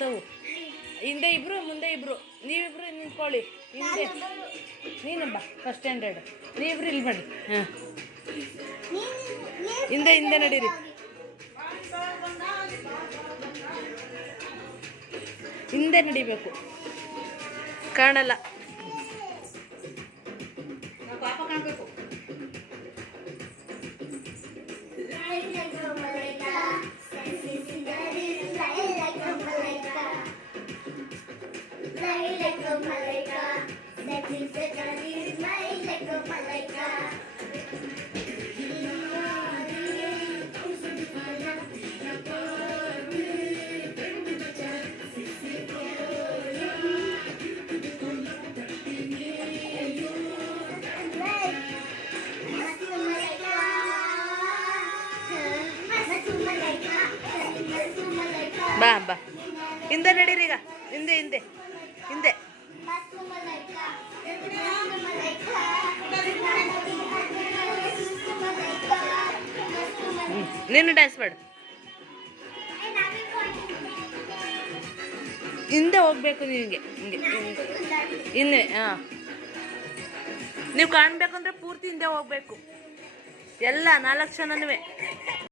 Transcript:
ನಿಂತವು. ಹಿಂದೆ ಇಬ್ರು ಮುಂದೆ ಇಬ್ರು, ನೀವಿಬ್ರು ನಿಂತ್ಕೊಳ್ಳಿ. ಹಿಂದೆ ನೀನಬ್ಬ ಫಸ್ಟ್ ಸ್ಟ್ಯಾಂಡರ್ಡ್, ನೀವಿಬ್ರು ಇಲ್ಲಿ ಮಾಡಿ. ಹಾಂ, ಹಿಂದೆ ಹಿಂದೆ ನಡೀರಿ. ಹಿಂದೆ ನಡಿಬೇಕು, ಕಾಣಲ್ಲ. ಪಾಪ ಕಾಣಬೇಕು. ಬಾ ಬಾ, ಹಿಂದೆ ನಡೀರಿ ಈಗ. ಹಿಂದೆ ಹಿಂದೆ ಹಿಂದೆ. ನೀನು ಡ್ಯಾನ್ಸ್ ಮಾಡು. ಹಿಂದೆ ಹೋಗ್ಬೇಕು ನಿನಗೆ. ಹಿಂಗೆ ಹಿಂದೆ. ಹಾಂ, ನೀವು ಕಾಣಬೇಕಂದ್ರೆ ಪೂರ್ತಿ ಹಿಂದೆ ಹೋಗ್ಬೇಕು. ಎಲ್ಲ 4 ಜನನೂ.